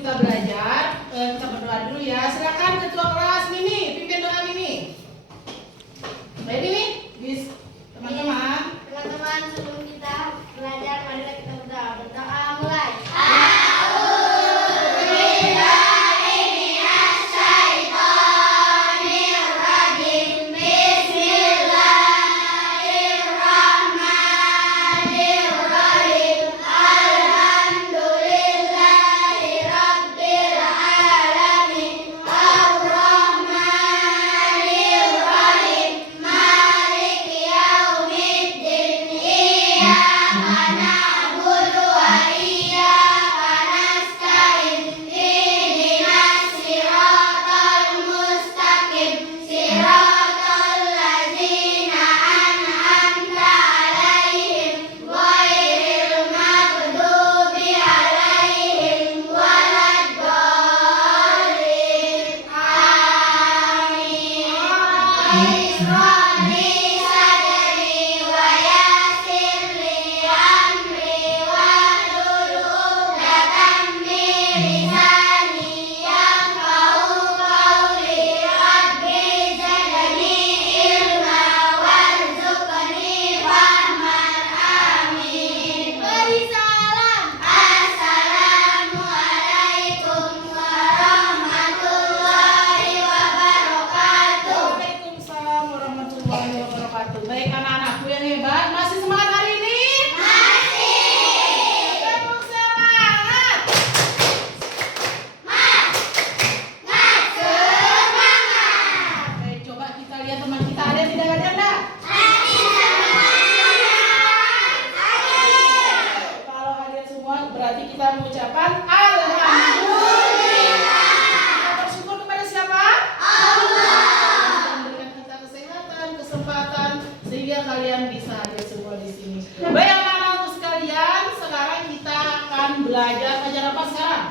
kita belajar, kita berdoa dulu ya. Silakan ketua kelas Mimi, pimpin doa Mimi. Baik Mimi, teman-teman. Teman-teman, sebelum kita belajar, marilah kita berdoa. Berdoa mulai. Baik anak-anakku yang hebat, masih semangat hari ini? Masih. Tepuk semangat. Semangat. Oke, coba kita lihat teman kita ada yang tidak ada enggak? Kalau hadir semua berarti kita mengucapkan alhamdulillah. Kita bersyukur kepada siapa? Allah. Memberikan kita kesehatan, kesempatan sehingga kalian bisa hadir semua di sini. Baik anak-anakku sekalian, sekarang kita akan belajar apa sekarang?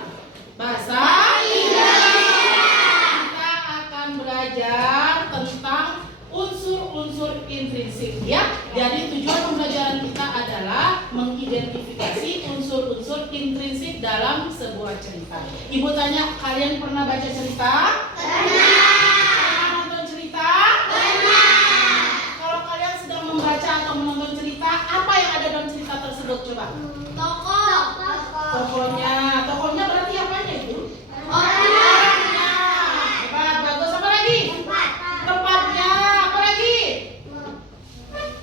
Bahasa Indonesia. Kita akan belajar tentang unsur-unsur intrinsik ya. Jadi tujuan pembelajaran kita adalah mengidentifikasi unsur-unsur intrinsik dalam sebuah cerita. Ibu tanya, kalian pernah baca cerita? Pernah nonton cerita? Membaca atau menonton cerita, apa yang ada dalam cerita tersebut coba? Tokohnya berarti apanya itu? Orangnya. Hebat, bagus. Apa lagi? Tempatnya. Apa lagi?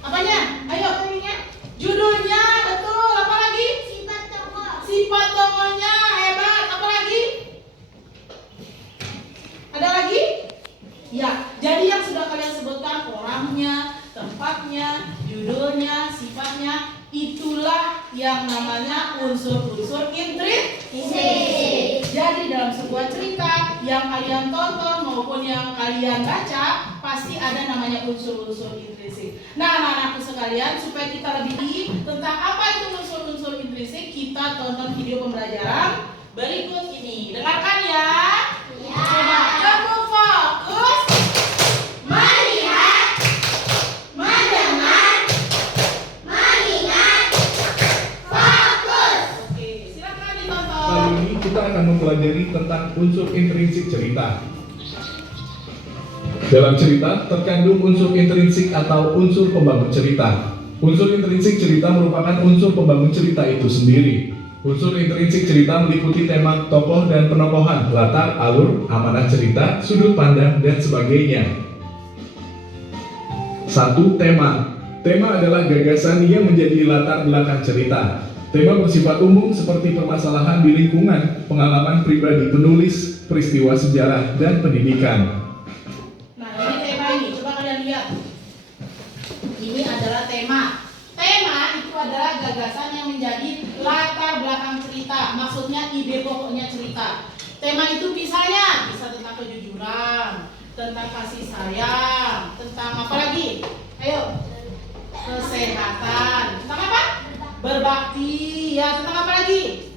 Apanya? Ayo. Judulnya, betul. Apa lagi? Sifat tokohnya. Hebat. Apa lagi? Ada lagi? Ya, jadi yang sudah kalian sebutkan, orangnya, tempatnya, judulnya, sifatnya, itulah yang namanya unsur-unsur intrinsik. Jadi dalam sebuah cerita yang kalian tonton maupun yang kalian baca, pasti ada namanya unsur-unsur intrinsik. Nah, anak-anakku sekalian, supaya kita lebih tentang apa itu unsur-unsur intrinsik, kita tonton video pembelajaran berikut ini. Dengarkan ya. Coba kamu fokus. Kali ini kita akan mempelajari tentang unsur intrinsik cerita. Dalam cerita terkandung unsur intrinsik atau unsur pembangun cerita. Unsur intrinsik cerita merupakan unsur pembangun cerita itu sendiri. Unsur intrinsik cerita meliputi tema tokoh dan penokohan, latar, alur, amanah cerita, sudut pandang, dan sebagainya. 1. Tema. Tema adalah gagasan yang menjadi latar belakang cerita. Tema bersifat umum seperti permasalahan di lingkungan, pengalaman pribadi penulis, peristiwa sejarah, dan pendidikan. Nah, ini tema ini, coba kalian lihat. Ini adalah tema. Tema itu adalah gagasan yang menjadi latar belakang cerita. Maksudnya ide pokoknya cerita. Tema itu bisa tentang kejujuran, tentang kasih sayang, tentang apa lagi? Ayo. Kesehatan. Tentang apa? Berbakti, ya. Tentang apa lagi?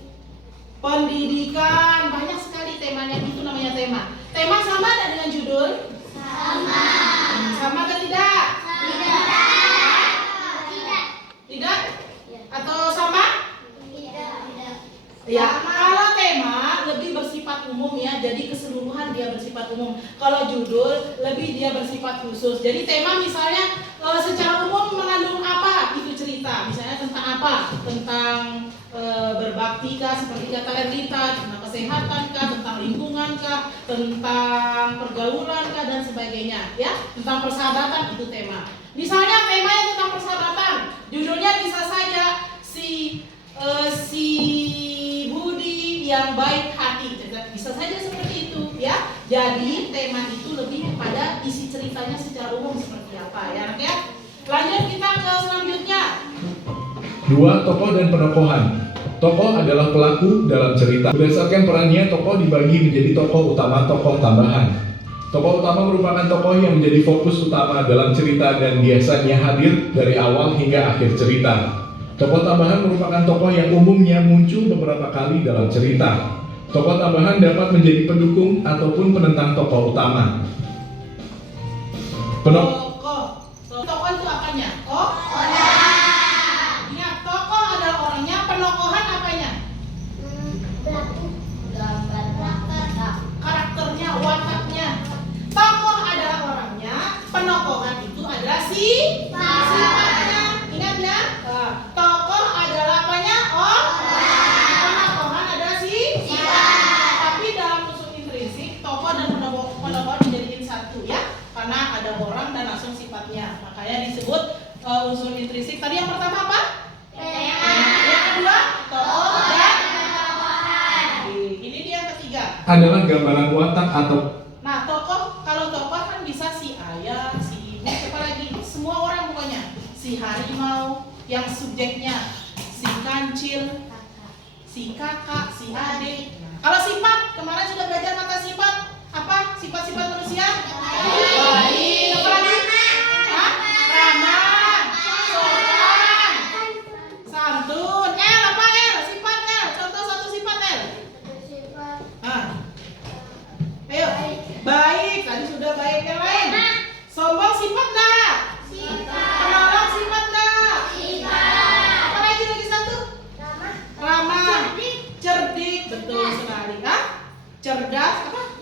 Pendidikan. Banyak sekali temanya, itu namanya tema. Tema sama tidak dengan judul? Sama. Sama atau tidak? Tidak. Atau sama? Tidak. Ya, kalau tema lebih jadi keseluruhan dia bersifat umum. Kalau judul lebih dia bersifat khusus. Jadi tema misalnya secara umum mengandung apa itu cerita, misalnya tentang apa, tentang berbakti kah, seperti kata Ernita, tentang kesehatan kah, tentang lingkungan kah, tentang pergaulan kah, dan sebagainya, ya, tentang persahabatan itu tema. Misalnya tema yang tentang persahabatan, judulnya bisa saja si Budi yang baik hati, bisa saja seperti itu, ya. Jadi tema itu lebih kepada isi ceritanya secara umum seperti apa, ya, anak ya. Lanjut kita ke selanjutnya. 2. Tokoh dan penokohan. Tokoh adalah pelaku dalam cerita. Berdasarkan perannya, tokoh dibagi menjadi tokoh utama, tokoh tambahan. Tokoh utama merupakan tokoh yang menjadi fokus utama dalam cerita dan biasanya hadir dari awal hingga akhir cerita. Tokoh tambahan merupakan tokoh yang umumnya muncul beberapa kali dalam cerita. Tokoh tambahan dapat menjadi pendukung ataupun penentang tokoh utama. Tokoh itu apanya? Ingat, tokoh adalah orangnya, penokohan apanya? Karakternya, wataknya. Tokoh adalah orangnya, penokohan itu adalah sifatnya. Ingat ya? Tokoh adalah apanya? Penokohan adalah sifat. Tapi dalam unsur intrinsik, tokoh dan penokohan dijadiin satu, ya. Karena ada orang dan langsung sifatnya, makanya disebut unsur intrinsik. Tadi yang pertama apa? Yang kedua tokoh dan penokohan. Ini dia yang ketiga. Adalah gambaran watak atau. Nah, tokoh, kalau tokoh kan bisa si ayah, si ibu, siapa lagi? Semua orang pokoknya. Si harimau yang subjeknya, si kancil, si kakak, si adik. Kalau sifat, kemarin sudah belajar kata sifat. Apa sifat-sifat manusia? Baik. Apa lagi? Ramah, sopan, santun. Apa sifatnya? Contoh satu sifat Ayo. Baik. Tadi sudah baik. Yang lain. Sombong sifat nggak? Penolong sifat nggak? Apa lagi satu? Ramah. Cerdik. Betul sekali. Cerdas. Apa?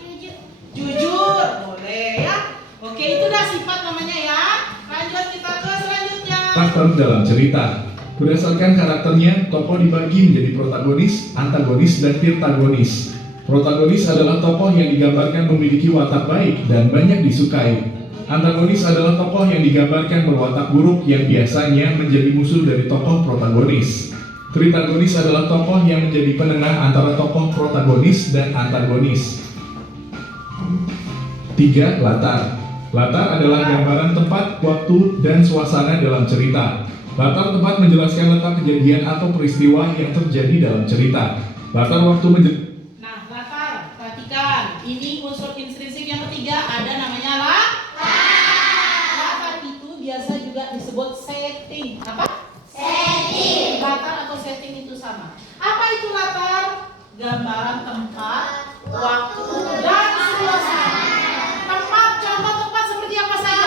Jujur, boleh ya. Oke, itu dah sifat namanya ya. Lanjut kita ke selanjutnya. Karakter dalam cerita. Berdasarkan karakternya, tokoh dibagi menjadi protagonis, antagonis, dan tirtagonis. Protagonis adalah tokoh yang digambarkan memiliki watak baik dan banyak disukai. Antagonis adalah tokoh yang digambarkan berwatak buruk yang biasanya menjadi musuh dari tokoh protagonis. Tritagonis adalah tokoh yang menjadi penengah antara tokoh protagonis dan antagonis. 3. Latar. Latar adalah gambaran tempat, waktu, dan suasana dalam cerita. Latar tempat menjelaskan letak kejadian atau peristiwa yang terjadi dalam cerita. Latar waktu Nah, latar, perhatikan. Ini unsur intrinsik yang ketiga, ada namanya latar itu biasa juga disebut setting. Apa? Setting. Latar atau setting itu sama. Apa itu latar? Gambaran tempat, waktu, dan suasana. Tempat, contoh tempat seperti apa saja?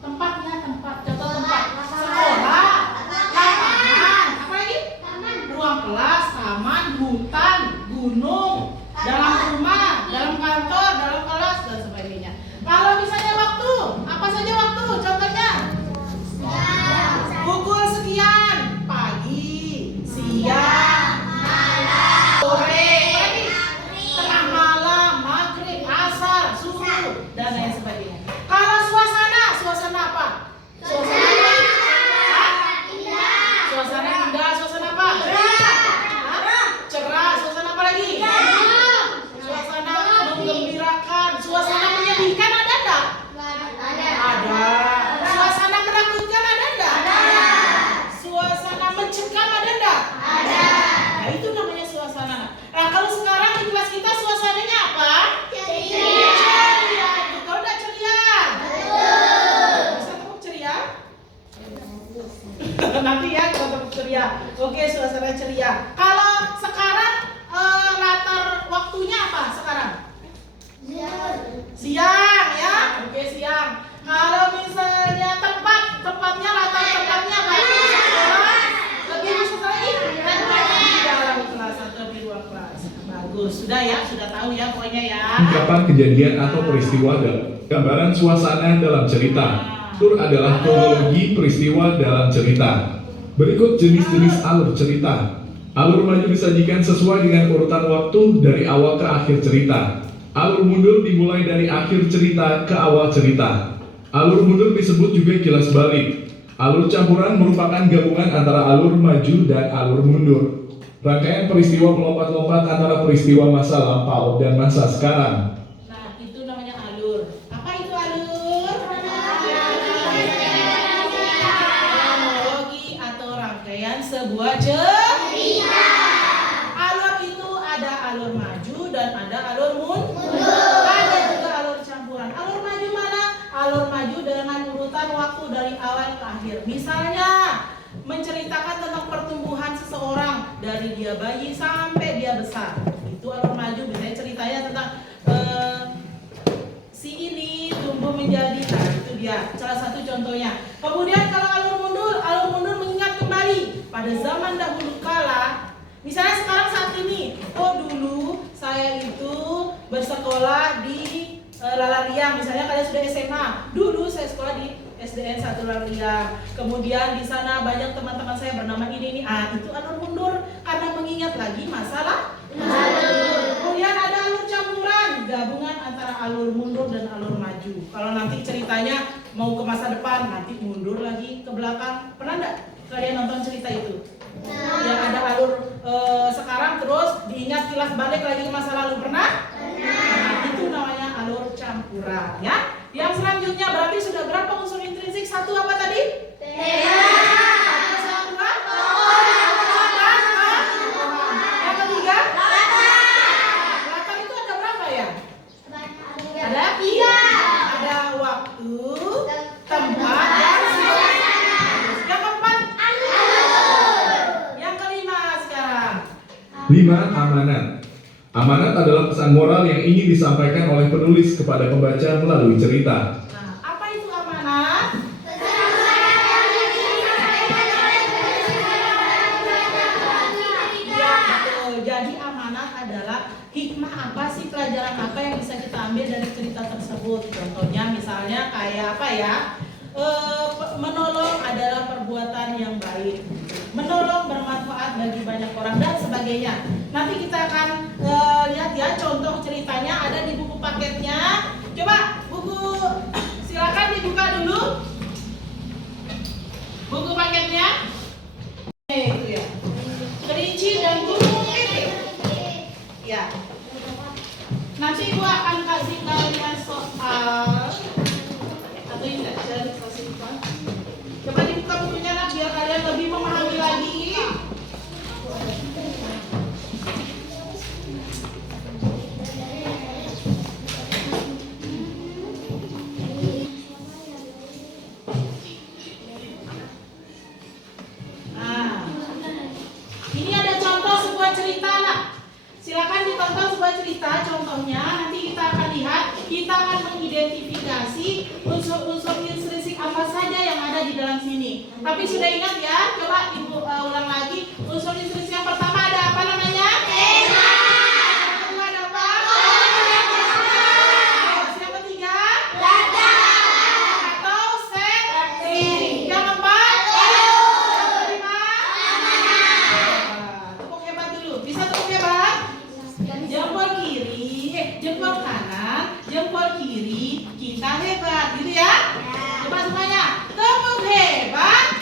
Tempatnya, contoh tempat. Sekolah, lapangan, apa lagi? Ruang kelas, taman, hutan, gunung, dalam rumah, dalam kantor, dalam kelas, dan sebagainya. Kalau misalnya waktu, apa saja waktu? Contohnya? Pukul sekian, pagi, siang, sore, tengah malam, maghrib, asar, subuh, dan lain sebagainya. Kalau suasana apa? Suasana indah, suasana apa? Cerah, suasana apa lagi? Bagus, sudah ya, sudah tahu ya pokoknya ya. Ungkapan kejadian atau peristiwa dalam gambaran suasana dalam cerita. Alur adalah kronologi peristiwa dalam cerita. Berikut jenis-jenis alur cerita. Alur maju disajikan sesuai dengan urutan waktu dari awal ke akhir cerita. Alur mundur dimulai dari akhir cerita ke awal cerita. Alur mundur disebut juga kilas balik. Alur campuran merupakan gabungan antara alur maju dan alur mundur. Rangkaian peristiwa melompat-lompat antara peristiwa masa lampau dan masa sekarang. Nah, itu namanya alur. Apa itu alur? Kronologi atau rangkaian sebuah cerita. Alur itu ada alur maju dan ada alur mundur. Ada juga alur campuran. Alur maju mana? Alur maju dengan urutan waktu dari awal ke akhir. Misalnya, menceritakan tentang pertumbuhan seseorang dari dia bayi sampai dia besar. Itu alur maju, misalnya ceritanya tentang si ini tumbuh menjadi, nah itu dia salah satu contohnya. Kemudian kalau alur mundur mengingat kembali pada zaman dahulu kala. Misalnya sekarang saat ini, oh dulu saya itu bersekolah di Lalariang, misalnya kalian sudah SMA. Dulu saya sekolah di SDN 1 Lalariang. Kemudian di sana banyak teman-teman saya bernama ini. Itu alur mundur karena mengingat lagi masalah lalu. Kemudian ada alur campuran, gabungan antara alur mundur dan alur maju. Kalau nanti ceritanya mau ke masa depan, nanti mundur lagi ke belakang. Pernah enggak kalian nonton cerita itu? Yang ada alur sekarang terus diingat kilas balik lagi ke masa lalu, pernah? Nah, itu namanya alur campuran ya. Yang selanjutnya berarti sudah berapa unsur intrinsik? Satu apa tadi? Satu dua. Yang ketiga? Latar itu ada berapa ya? Ada tiga. Ada waktu, tempat, dan suasana. Yang keempat? Yang kelima sekarang. 5. Amanat. Amanat adalah pesan moral yang ingin disampaikan oleh penulis kepada pembaca melalui cerita. Nah, apa itu amanat? Ya, betul. Jadi amanat adalah hikmah apa sih, pelajaran apa yang bisa kita ambil dari cerita tersebut. Contohnya misalnya kayak apa ya? Menolong adalah perbuatan yang baik. Menolong bermanfaat bagi banyak orang dan sebagainya. Nanti kita akan lihat ya contoh ceritanya ada di buku paketnya. Coba buku silakan dibuka dulu. Buku paketnya. Itu ya. Kelinci dan burung pipit. Ya. Nanti Ibu akan kasih kalian soal atau enggak jadi kasih soal. Coba dibuka bukunya nak biar kalian lebih memahami lagi. Nah, ini ada contoh sebuah cerita nak. Silakan ditonton sebuah cerita contohnya. Nanti kita akan lihat, kita akan mengidentifikasi unsur-unsur intrinsik apa saja yang ada di dalam sini. Tapi sudah ingat ya, coba Ibu ulang lagi. Unsur intrinsik yang pertama ada apa namanya? Tema. Yang kedua ada apa? Yang ketiga? Latar. Atau setting. Yang keempat? Yang kelima? Tepuk hebat dulu. Bisa tepuk hebat? Jempol kiri, jempol kanan, jempol kiri, kita hebat, gitu ya? Coba semuanya, tepuk hebat,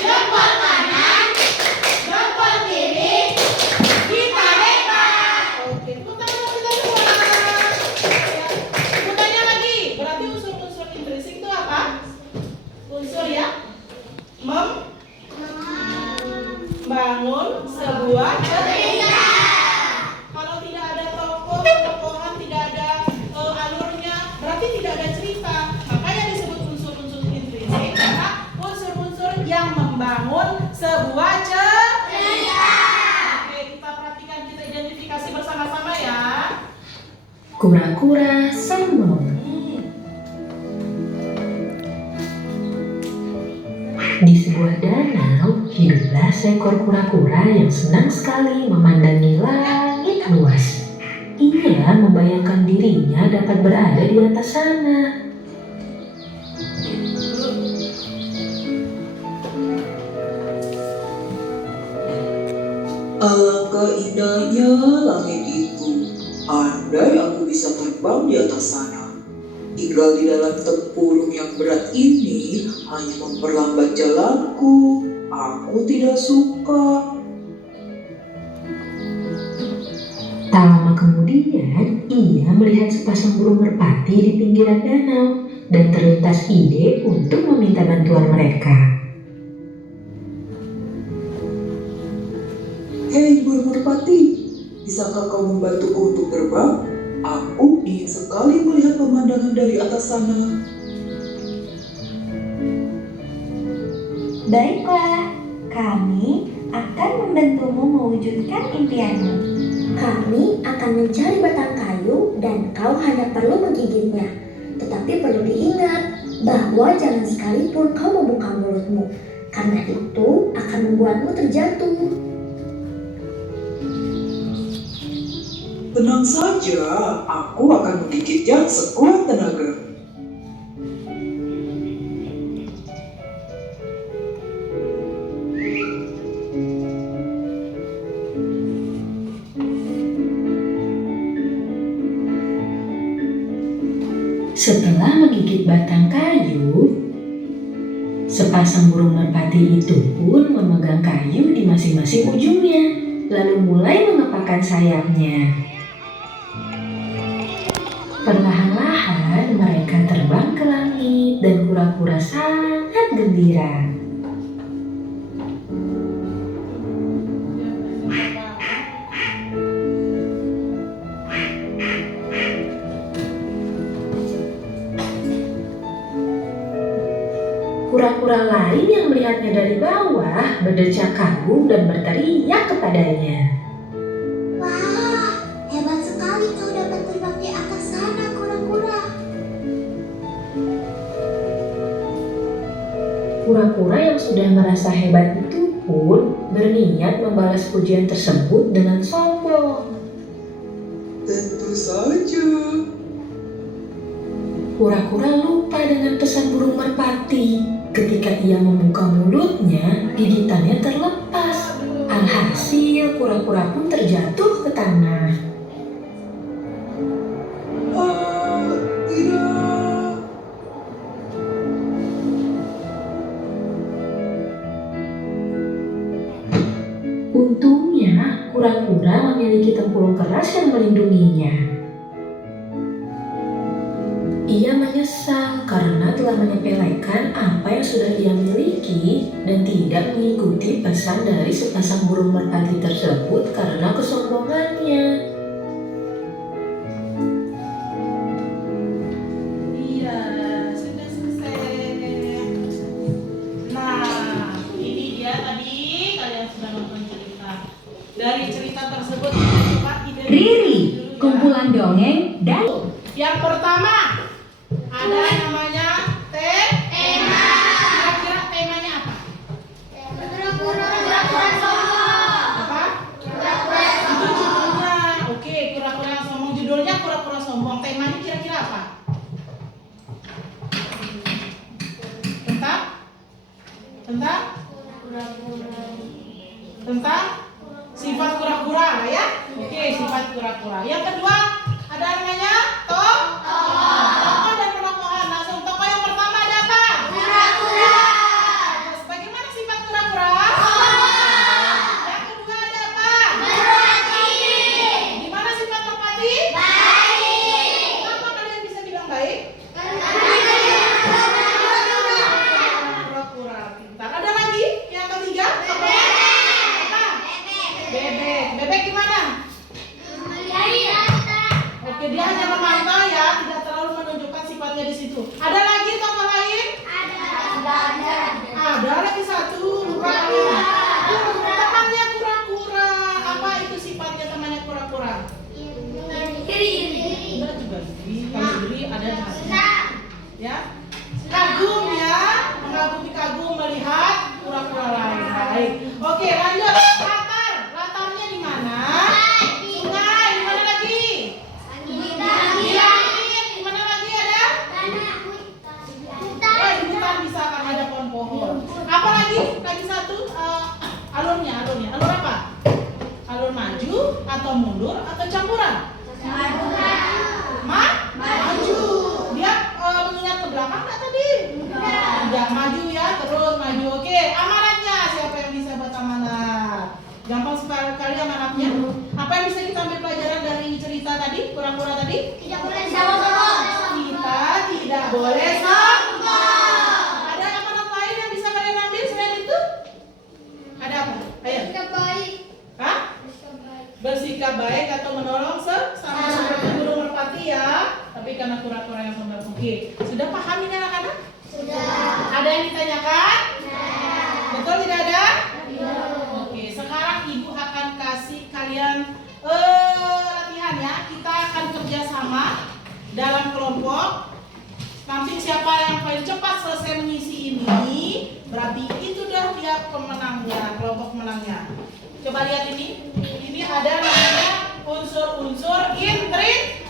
jempol kanan, jempol kiri, kita hebat. Oke, tepuk tangan kita semua. Ya. Ibu tanya lagi, berarti unsur-unsur intrinsik itu apa? Unsur ya? Membangun sebuah cerita. Kalau tidak ada tokoh-tokohan, tidak ada alurnya, berarti tidak ada cerita. Makanya disebut unsur-unsur intrinsik karena unsur-unsur yang membangun sebuah cerita. Oke, kita perhatikan, kita identifikasi bersama-sama ya. Kura-kura sombong. Di sebuah danau, hiduplah seekor kura-kura yang senang sekali memandangi langit luas. membayangkan dirinya dapat berada di atas sana. Alangkah indahnya langit itu. Andai aku bisa terbang di atas sana. Tinggal di dalam tempurung yang berat ini hanya memperlambat jalanku. Aku tidak suka. Tak lama kemudian, ia melihat sepasang burung merpati di pinggiran danau dan terlintas ide untuk meminta bantuan mereka. Hei burung merpati, bisakah kau membantuku untuk terbang? Aku ingin sekali melihat pemandangan dari atas sana. Baiklah, kami akan membantumu mewujudkan impianmu. Kami akan mencari batang kayu dan kau hanya perlu menggigitnya. Tetapi perlu diingat bahwa jangan sekalipun kau membuka mulutmu, karena itu akan membuatmu terjatuh. Tenang saja, aku akan menggigitnya sekuat tenaga. Setelah menggigit batang kayu, sepasang burung merpati itu pun memegang kayu di masing-masing ujungnya, lalu mulai mengepakkan sayapnya. Perlahan-lahan mereka terbang ke langit dan kura-kura sangat gembira. Kura-kura lain yang melihatnya dari bawah berdecak kagum dan berteriak kepadanya. Wah, hebat sekali kau dapat terbang di atas sana, kura-kura. Kura-kura yang sudah merasa hebat itu pun berniat membalas pujian tersebut dengan sombong. Tentu saja. Kura-kura lupa dengan pesan burung merpati. Ketika ia membuka mulutnya, gigitannya terlepas. Alhasil, kura-kura pun terjatuh ke tanah. Tidak. Untungnya, kura-kura memiliki tempurung keras yang melindunginya. Ia menyesal karena telah menyepelekan apa yang sudah ia miliki dan tidak mengikuti pesan dari sepasang burung merpati tersebut karena kesombongannya. Iya, sudah selesai. Nah, ini dia tadi kalian sudah nonton cerita. Dari cerita tersebut kita coba identifikasi Riri, dulu ya. kumpulan dongeng dan Yang pertama ada namanya tema. Kira-kira temanya apa? Apa? Itu judulnya. Oke, kura-kura yang sombong. Judulnya kura-kura sombong. Temanya kira-kira apa? Tentang sifat kura-kura lah ya. Oke, sifat kura-kura. Yang kedua ada namanya tokoh dan penokohan. Langsung tokoh yang pertama ada apa? Kura-kura. Terus bagaimana sifat kura-kura? Yang kedua ada apa? Merpati. Gimana sifat merpati? Baik. Kenapa kalian bisa bilang baik? Kura-kura pintar. Ada lagi? Yang ketiga? Apa? Bebek. Bebek gimana? Oke, dia hanya memantau ya, tidak terlalu menunjukkan sifatnya di situ. Ada lagi tokoh lain? Ada lagi satu. Lupa kalian. Temannya kura-kura. Apa itu sifatnya temannya kura-kura? Enggak juga iri. Kalau iri ada di hati. Ya. Kagum ya, mengagumi, kagum melihat kura-kura lain. Baik. Oke, lanjut. Latarnya di mana? Sungai. Di mana lagi? mundur atau campuran? Maju. Dia mengingat ke belakang nggak tadi? Ya, maju ya, terus maju. Oke, amanatnya siapa yang bisa buat amanat? Gampang sekali amanatnya. Apa yang bisa kita ambil pelajaran dari cerita tadi, kura-kura tadi? Kita tidak boleh sombong. Ada amanat lain yang bisa kalian ambil selain itu? Ada apa? Ayo. Hah? Bersikap baik atau menolong sama seperti burung merpati ya. Tapi karena kura-kura yang sombong. Oke, sudah paham ini anak-anak? Sudah. Ada yang ditanyakan? Betul tidak ada? Oke, sekarang ibu akan kasih kalian latihan ya. Kita akan kerjasama dalam kelompok. Nanti siapa yang paling cepat selesai mengisi ini, berarti itu dah dia pemenangnya, kelompok pemenangnya. Coba lihat ini. Ini ada namanya unsur-unsur intrinsik.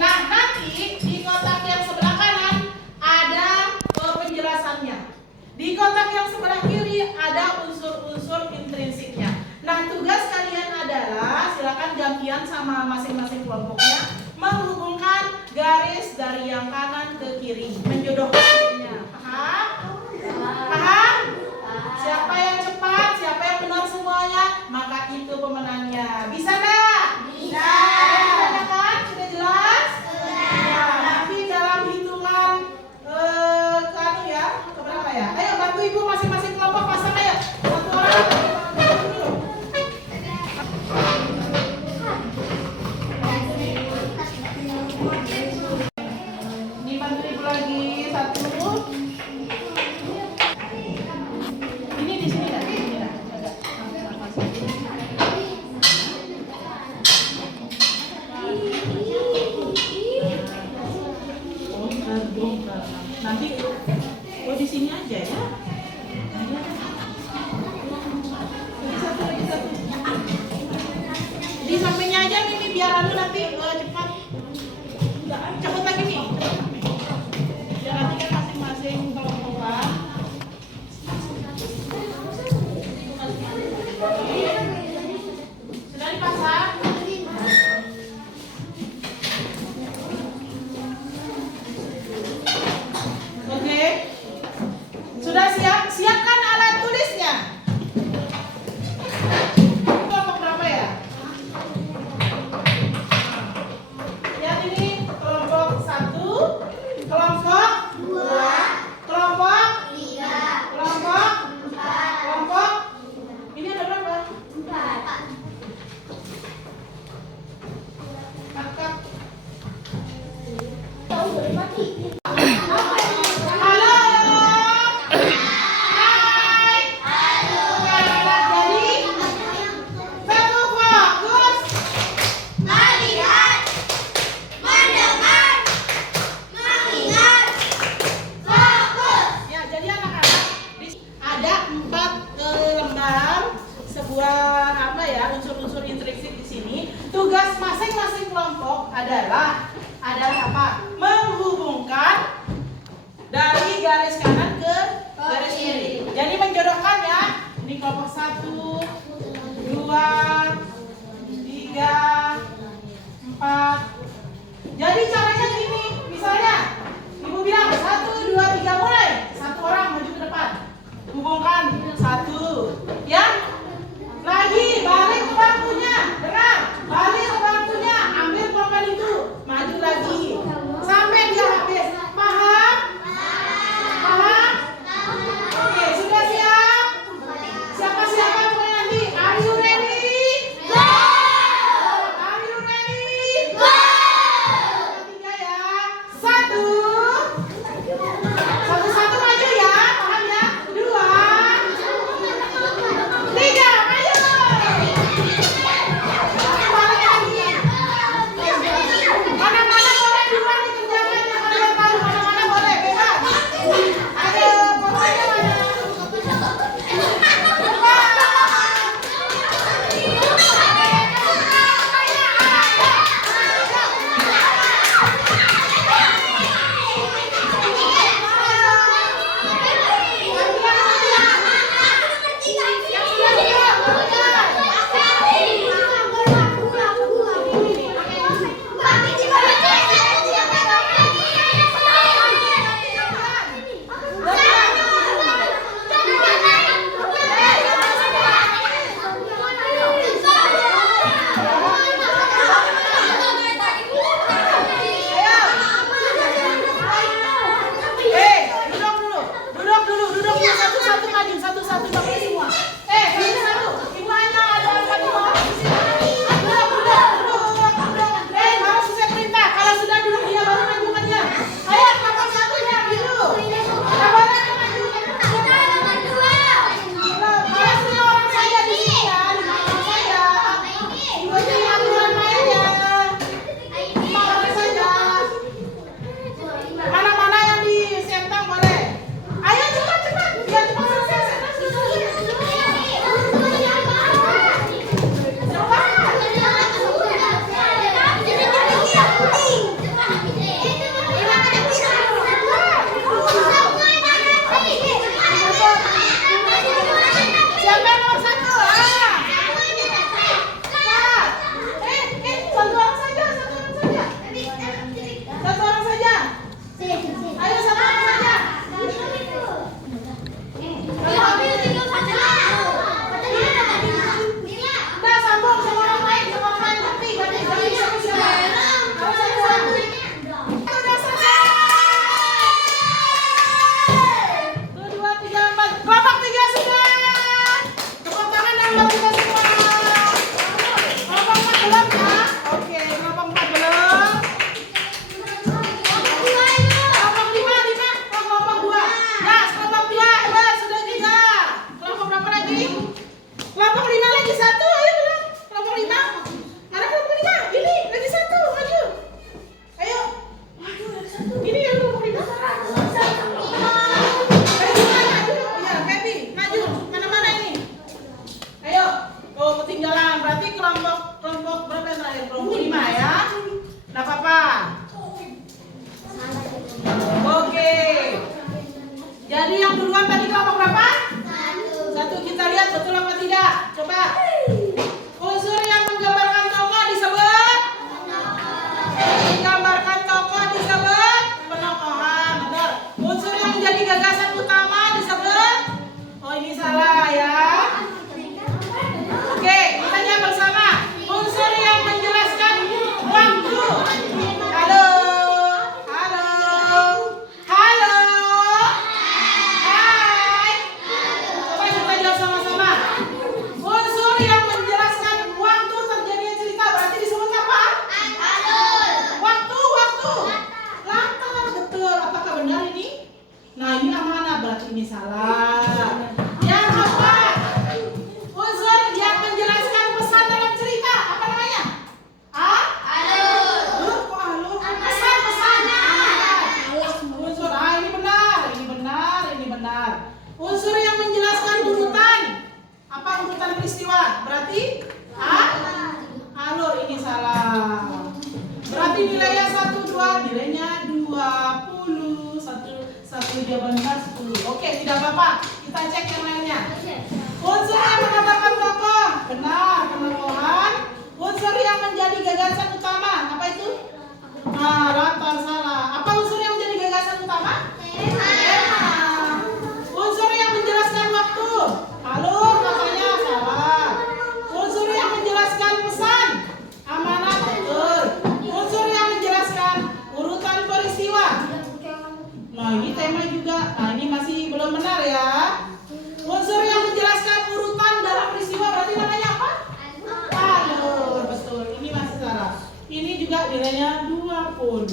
Nah, nanti di kotak yang sebelah kanan ada penjelasannya. Di kotak yang sebelah kiri ada unsur-unsur intrinsiknya. Nah, tugas kalian adalah silakan gantian sama masing-masing kelompoknya menghubungkan garis dari yang kanan ke kiri, menjodohkannya. Paham? Paham? Siapa yang cepat, siapa yang benar semuanya, maka itu pemenangnya. Bisa nggak? Bisa. Ada yang ditanyakan? Sudah jelas? Ya, nanti dalam hitungan ya, keberapa ya? Ayo bantu ibu masing-masing kelompok pasang ayo. Satu orang. Ini bantu ibu lagi satu. Ini di sini dah, di sini dah. Nanti di sini aja ya. Lagi satu. Di sampingnya aja Mimi biar anu nanti cepat. Cepet lagi nih. Biar nanti kan masing-masing kelompokan. Sudah dipasang? Oke. Sudah siap? Siapkan alat tulisnya. Kelompok berapa ya? Lihat ini kelompok 1, kelompok 2, kelompok 3, kelompok 4, kelompok ini ada berapa? 4. Kakak. Halo. Hai. Jadi satu fokus. Melihat, mendengar, mengingat, fokus. Ya, jadi anak-anak ada 4 lembar sebuah apa ya unsur-unsur intrinsik di sini. Tugas masing-masing kelompok adalah apa? Menghubungkan dari garis kanan ke garis kiri. Jadi menjodohkan ya. Ini kelompok 1, 2, 3, 4. Jadi caranya gini. Misalnya ibu bilang 1, 2, 3 mulai. Satu orang maju ke depan. Hubungkan 1. Ya. Lagi balik ke bangkunya. Dengar. Balik ke bangkunya. Ambil pulpen itu. Maju lagi. Sampai dia habis. Paham? Paham? Oke, sudah siap? Siapa mulai nanti? Are you ready? juga benar 10. Oke, tidak apa-apa. Kita cek yang lainnya. Unsur yang menambahkan tokoh, benar, penerohan. Unsur yang menjadi gagasan utama, apa itu? Nah, latar salah. Apa unsur yang menjadi gagasan utama? Tema. Unsur yang menjelaskan waktu, alur, katanya salah. Unsur yang menjelaskan pesan, amanat, betul. Unsur yang menjelaskan urutan peristiwa. Nah, ini tema juga. Nah, ini masih belum benar ya. Unsur yang menjelaskan urutan dalam peristiwa berarti namanya apa? Alur, betul. Ini masih salah. Ini juga nilainya 20.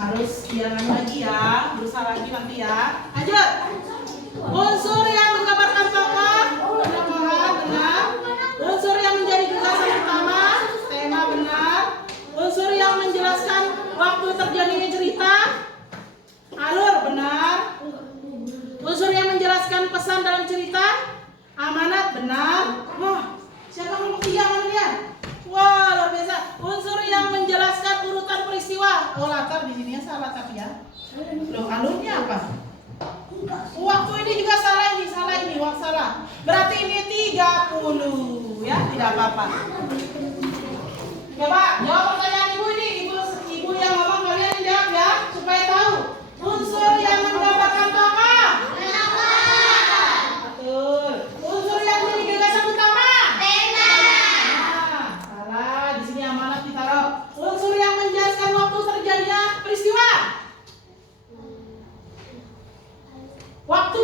Harus bilangan lagi ya, berusaha lagi nanti ya. Lanjut. Unsur yang menggambarkan tokoh, penerohan, benar. Unsur yang menjadi gagasan utama, tema, benar. Unsur yang menjelaskan waktu terjadinya cerita, alur, benar. Unsur yang menjelaskan pesan dalam cerita, amanat, benar. Wah, siapa ngomong 3 namanya? Wah, luar biasa. Unsur yang menjelaskan urutan peristiwa. Oh, latar di sini ya salah tapi ya. Loh, alurnya apa? Waktu ini juga salah ini, waktu salah. Berarti ini 30 ya, tidak apa-apa. Coba jawab pertanyaan ibu ini, ibu yang ngomong kalian yang jawab ya, supaya tahu. Unsur yang menggambarkan tokoh. Betul. Unsur yang menjadi gagasan utama. Salah, di sini amanat ditaruh. Unsur yang menjelaskan waktu terjadinya peristiwa. Waktu.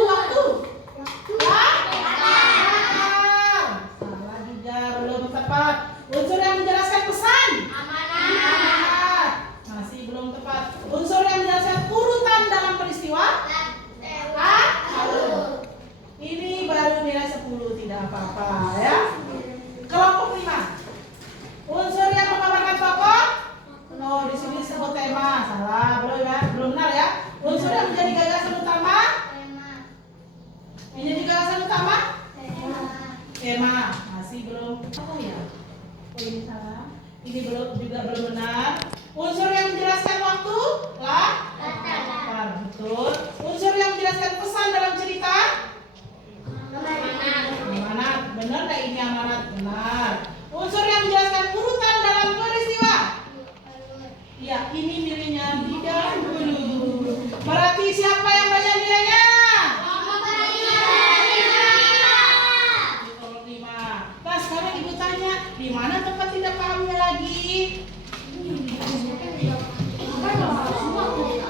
Salah juga, belum tepat. Unsur yang menjelaskan pesan. Amanat. Masih belum tepat. Unsur yang menjelaskan urutan dalam peristiwa. Alur. Ini baru nilai 10, tidak apa-apa ya. Kelompok 5. Unsur yang menggambarkan tokoh. No, di sini sebut tema. Salah, belum benar ya. Unsur yang menjadi gagasan utama. Menjadi gagasan utama. Tema. Masih belum. Apa ya? Oh, ini salah. Ini juga belum benar. Unsur yang menjelaskan waktu. Latar. Betul. Unsur yang menjelaskan pesan dalam cerita. Amanat. Benar nggak ini amanat? Benar. Unsur yang menjelaskan urutan dalam peristiwa. Ya, ini nilainya 30. Berarti siapa yang banyak nilainya? Kelompok 5. Nah, sekarang ibu tanya, di mana tempat tidak pahamnya lagi?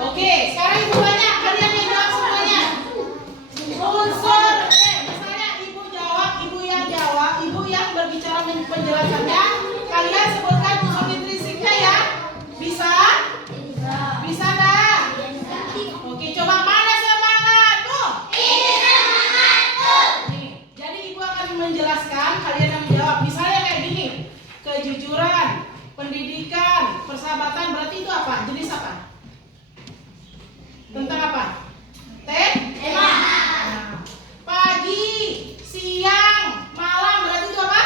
Oke, sekarang ibu tanya, kalian yang jawab semuanya. Unsur, misalnya ibu jawab, ibu yang berbicara penjelasannya, kalian sebutkan unsur intrinsiknya ya. Bisa? Bisa nggak? Oke, coba mana semangat tuh? Ini semangat tuh. Nih, jadi ibu akan menjelaskan, kalian yang menjawab. Misalnya kayak gini, kejujuran, pendidikan, persahabatan, berarti itu apa? Jenis apa? Tentang apa? Tema. Nah, pagi, siang, malam, berarti itu apa?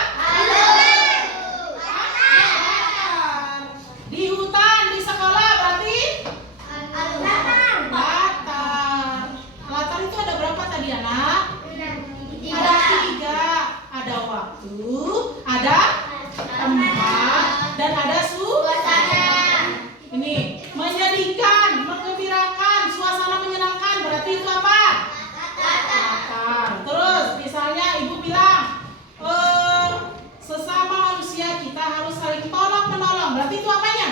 Di hutan, di sekolah, berarti? Latar itu ada berapa tadi anak? Ada 3. Ada waktu, ada tempat, dan ada suasana. Ini menyedihkan, menggembirakan, suasana menyenangkan, berarti itu apa? Latar. Terus misalnya ibu bilang, sesama manusia kita harus saling tolong menolong, berarti itu apanya?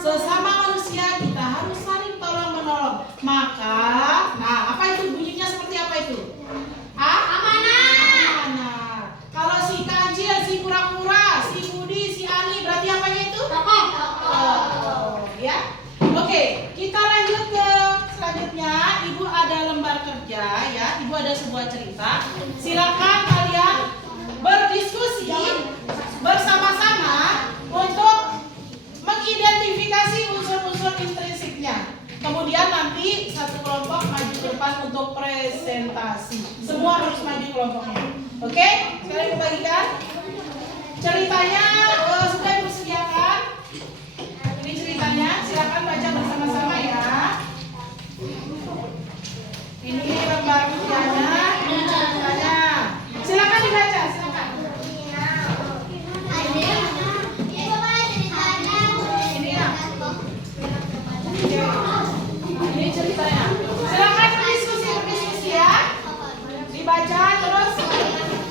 Sesama manusia kita harus saling tolong menolong. Maka, nah apa itu bunyinya seperti apa itu? Amanat. Kalau si kancil, si pura-pura, si Budi, si Ani, berarti apanya itu? Tokoh. Ya. Oke, kita lanjut ke selanjutnya. Ibu ada lembar kerja ya. Ibu ada sebuah cerita. Silakan kalian berdiskusi bersama-sama untuk mengidentifikasi unsur-unsur intrinsiknya. Kemudian nanti satu kelompok maju ke depan untuk presentasi. Semua harus maju kelompoknya. Oke? Sekarang kita bagikan. Ceritanya sudah disediakan. Ini ceritanya. Silakan baca bersama-sama ya. gambar impiannya, ini ceritanya. Silakan dibaca, silakan. Ini ceritanya. Silakan berdiskusi ya. Dibaca terus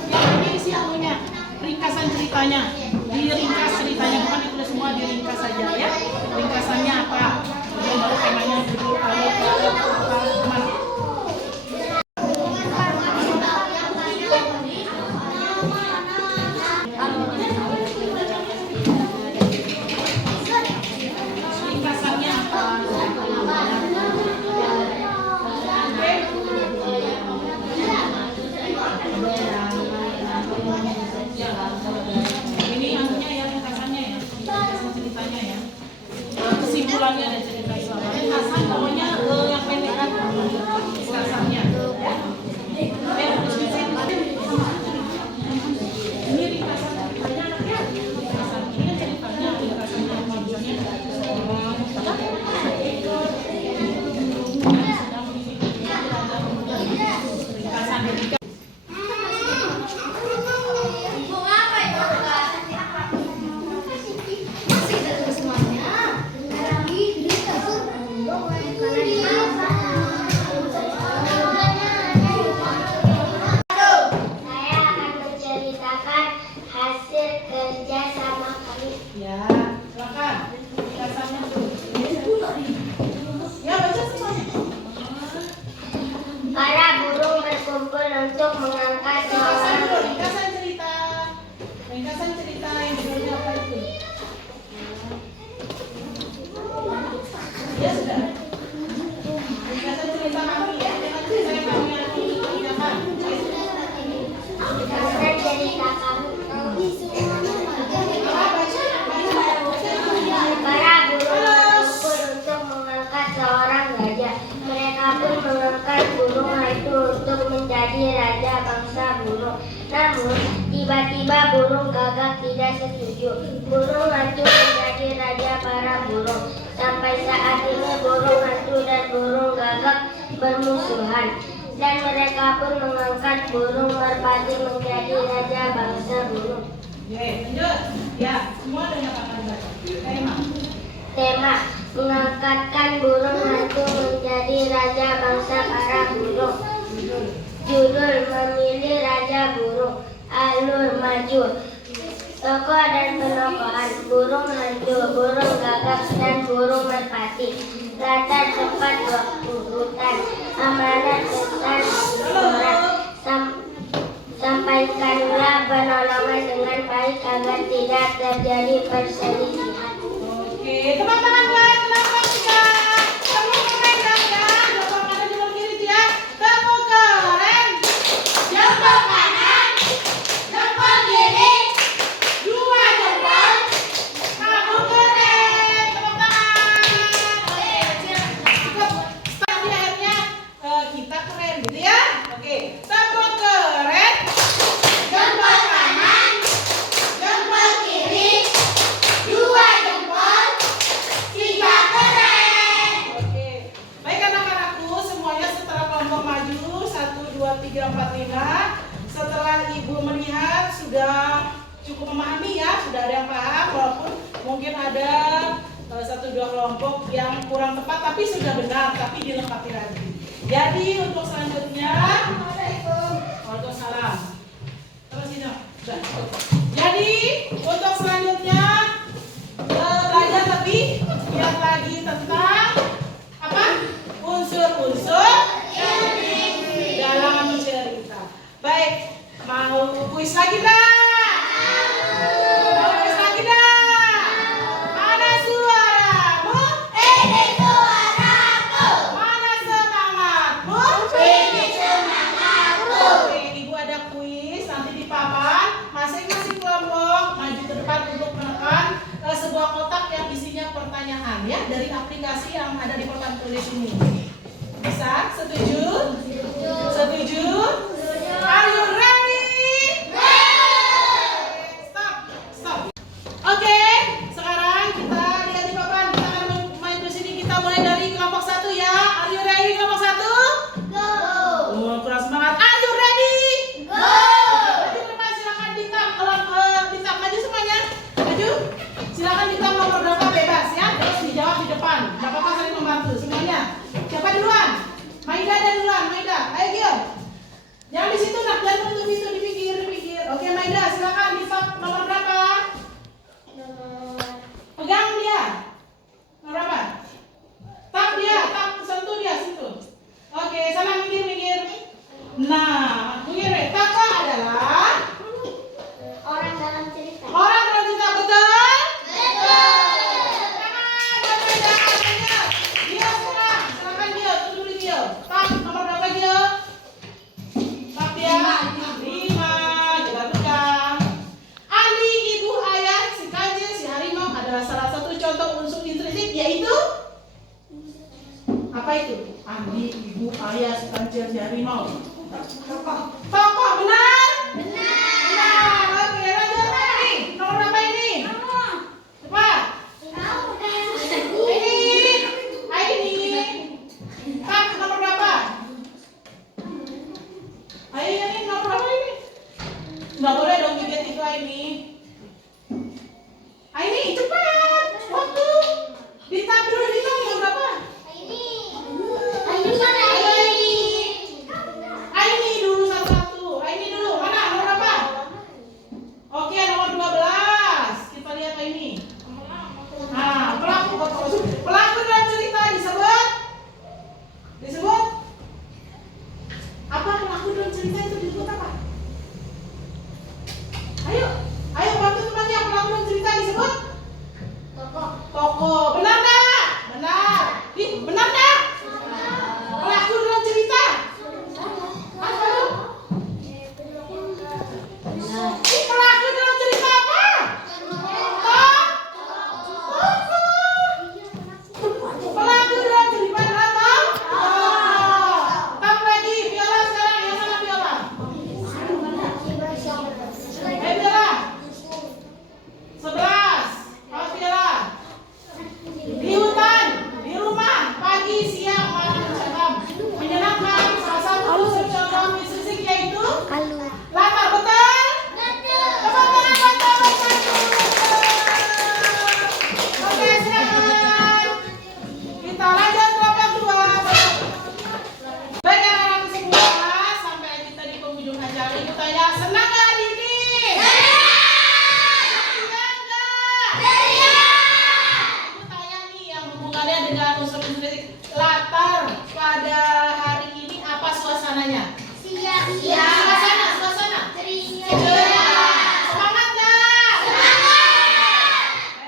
yang ini isi anunya, ringkasan ceritanya. Diringkas ceritanya, bukan ditulis semua, diringkas saja ya. Ringkasannya apa? Kemudian baru temanya judul apa kemana. Ringkasannya apa? Ini anunya ya, ringkasannya ya, ringkasan ceritanya ya. Kesimpulannya ada cerita itu apa? Ringkasan pokoknya yang pendek kan ringkasannya. Ya. Ini ringkasan ceritanya anaknya. Ringkasan ini kan ceritanya, ringkasannya apa? Misalnya ringkasan ketika Saya akan menceritakan hasil kerja sama kami. ya, silakan. Ringkasannya tuh. Ya, baca semuanya. Para burung berkumpul untuk mengangkat Ringkasan dulu, seorang ringkasan cerita. Ringkasan cerita yang judulnya apa itu? Ya sudah. Ringkasan cerita kami ya, jangan cerita yang kami yang dikerjakan. ringkasan cerita kami. Para burung berkumpul untuk mengangkat seorang gajah. Mereka pun mengangkat burung itu untuk menjadi raja bangsa burung. Namun, tiba-tiba burung gagak tidak setuju. Burung hantu menjadi raja para burung. Sampai saat ini burung hantu dan burung gagak bermusuhan. Dan mereka pun mengangkat burung merpati menjadi raja bangsa burung. Oke, lanjut. Ya, semua dengan akan baca. Tema. Tema mengangkatkan burung hantu menjadi raja bangsa para burung. Judul memilih raja burung. Alur maju. Tokoh dan penokohan burung hantu, burung gagak dan burung merpati. Latar tempat waktu hutan. Amanat pesan orang. Sampaikanlah penolongan dengan baik agar tidak terjadi perselisihan. Oke, teman-teman buat teman-teman juga. Tepuk keren dong ya. Jempol kanan, jempol kiri ya. Tepuk keren. Jempol kanan, jempol kiri. Dua jempol. Tepuk keren. Tepuk tangan. Oke, cukup. Start di akhirnya kita keren gitu ya. Oke, tepuk keren. Jempol kanan, jempol kiri. Dua jempol, tiga keren. Oke, baik anak-anakku semuanya setelah kelompok maju 1, 2, 3, 4, 5. Setelah ibu melihat sudah cukup memahami ya, sudah ada yang paham walaupun mungkin ada 1, 2 kelompok yang kurang tepat tapi sudah benar, tapi dilengkapi lagi. Jadi untuk selanjutnya, Waalaikumsalam. Terus ini, sudah cukup. Jadi untuk selanjutnya belajar lebih lihat lagi tentang apa? Unsur-unsur dalam cerita. Baik, mau kuis lagi dah? Mau kuis lagi dah? Mana suaramu? Ini suaraku. Mana semangatmu? Ini semangatku. Oke, ibu ada kuis nanti di papan. Masing-masing kelompok maju ke depan untuk menekan sebuah kotak yang isinya pertanyaan ya dari aplikasi yang ada di papan tulis ini. Bisa? Setuju? Setuju? Are you ready? Stop. Stop. Oke, sekarang kita lihat di papan. Kita akan main di sini. Kita mulai dari kelompok 1 ya. Are you ready kelompok 1? Go. Silakan kita nomor berapa bebas ya. Terus dijawab di depan. Gak apa-apa, saling membantu semuanya. Siapa duluan? Maida dan duluan. Maida, ayo Gio. Jangan di situ nak, jangan menutup itu, dipikir. Oke Maida, silakan di nomor berapa? Pegang dia. Nomor berapa? Tap dia, sentuh dia, sentuh. Oke, sana minggir. Nah, minggir. Tapa adalah Orang dalam cerita. orang dalam cerita, betul? Silakan Gio, tunggu dulu Gio. Tap, nomor berapa Gio? Tap dia. 5. Kita buka. Ali, ibu, ayah, si kancil, si harimau adalah salah satu contoh unsur intrinsik, yaitu apa itu? Ali, ibu, ayah, si kancil, si harimau. Tokoh, benar? Benar. Oke, lanjut lagi. Nomor berapa ini? Cepat. Ini. Tap, nomor berapa? Ayo ini nomor berapa ini? Nggak boleh dong gigit itu ini. Ini cepat. Waktu. Ditap dulu nomor berapa? Ini dulu satu-satu. Ini dulu. Mana nomor berapa? Oke, nomor 12. Kita lihat ini. Nah, pelaku dalam cerita disebut apa? Pelaku dalam cerita itu disebut apa? Ayo bantu temannya. Pelaku dalam cerita disebut tokoh. Benar enggak? Benar. Benar enggak? Pelaku dalam cerita apa dong? Pelaku dalam cerita apa? Pelaku dalam cerita adalah tokoh. Tambah lagi viola sekarang, yang mana viola? Viola 11. Awas viola. Di hutan, di rumah, pagi, siang, malam, mencekam, menyenangkan. Salah satu unsur contoh intrinsik yaitu latar, betul? Tepuk tangan buat nomor 1. Oke, silakan. Kita lanjut kelompok 2. Baik anak-anak semua, sampai kita di penghujung acara. Ibu tanya, senang nggak hari ini? Senang nggak? Ibu tanya nih yang hubungannya dengan unsur intrinsik. Latar pada hari ini apa suasananya? Suasana. Semangat nggak?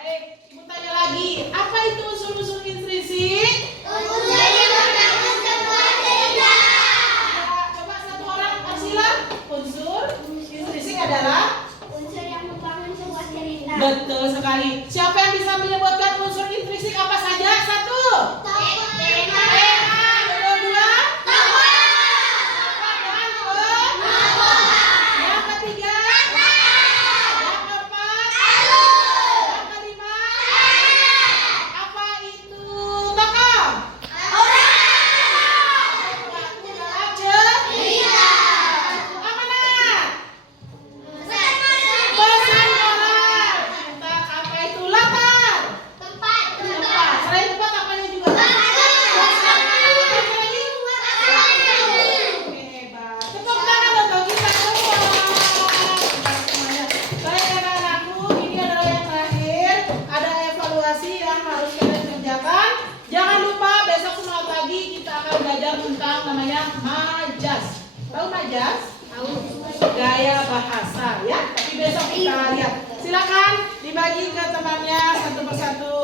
Baik, ibu tanya lagi, apa itu unsur-unsur intrinsik? Ya, coba satu orang Arsila. Unsur intrinsik adalah? Betul sekali. Siapa yang bisa menyebutkan unsur intrinsik apa saja? 1. Tema. Betul 2. Yang ketiga. Yang keempat. Yang kelima. Apa itu tokoh? Pelaku dalam cerita. Apa nak? Pesan moral. Apa itu latar? Tempat. Selain tempat apanya juga? Hebat. Tepuk tangan untuk kita semua. Baik anak-anakku, ini adalah yang terakhir. Ada evaluasi yang harus kalian kerjakan. Jangan lupa besok semangat pagi kita akan belajar tentang namanya majas. Tahu majas? Tahu. Gaya bahasa ya. Tapi besok kita lihat. Silakan dibagi ke temannya satu persatu.